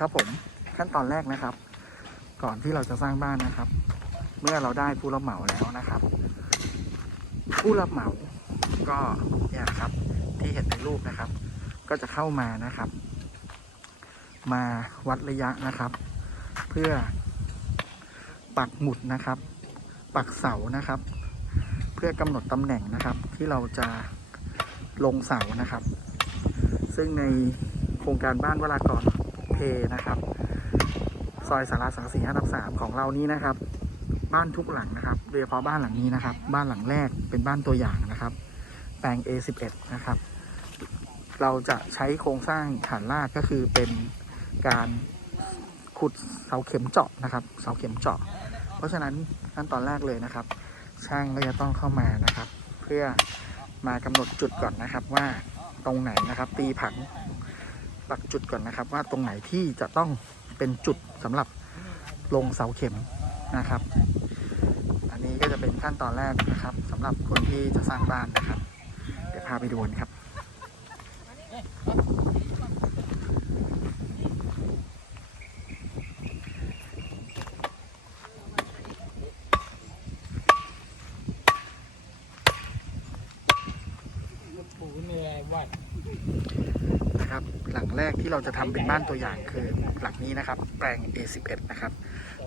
ครับผมขั้นตอนแรกนะครับ ก่อนที่เราจะสร้างบ้านนะครับ เมื่อเราได้ผู้รับเหมาแล้วนะครับ ผู้รับเหมาก็เนี่ยครับ ที่เห็นในรูปนะครับ ก็จะเข้ามานะครับ มาวัดระยะนะครับ เพื่อปักหมุดนะครับ ปักเสานะครับ เพื่อกำหนดตำแหน่งนะครับ ที่เราจะลงเสานะครับ ซึ่งในโครงการบ้านวรากร เพนะครับ ซอยสาราสังสีห้าทับสามของเรานี้นะครับ บ้านทุกหลังนะครับ โดยเฉพาะบ้านหลังนี้นะครับ บ้านหลังแรกเป็นบ้านตัวอย่างนะครับ แปลง A11 นะครับ เราจะใช้โครงสร้างฐานรากก็คือเป็นการขุดเสาเข็มเจาะนะครับ เสาเข็มเจาะ เพราะฉะนั้นขั้นตอนแรกเลยนะครับ ช่างก็จะต้องเข้ามานะครับ เพื่อมากำหนดจุดก่อนนะครับว่าตรงไหนนะครับ ตีผัง ปักจุดก่อนนะครับ ว่าตรงไหนที่จะต้องเป็นจุดสำหรับลงเสาเข็มนะครับ อันนี้ก็จะเป็นขั้นตอนแรกนะครับสำหรับคนที่จะสร้างบ้านนะครับ เดี๋ยวพาไปดูนครับปูเหนื่อยวัดนะครับหลั งแรกที่เราจะทำเป็นบ้านตัวอย่างคือหลังนี้นะครับ แปลง A11 นะครับ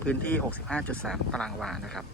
พื้นที่ 65.3 ตารางวานะครับ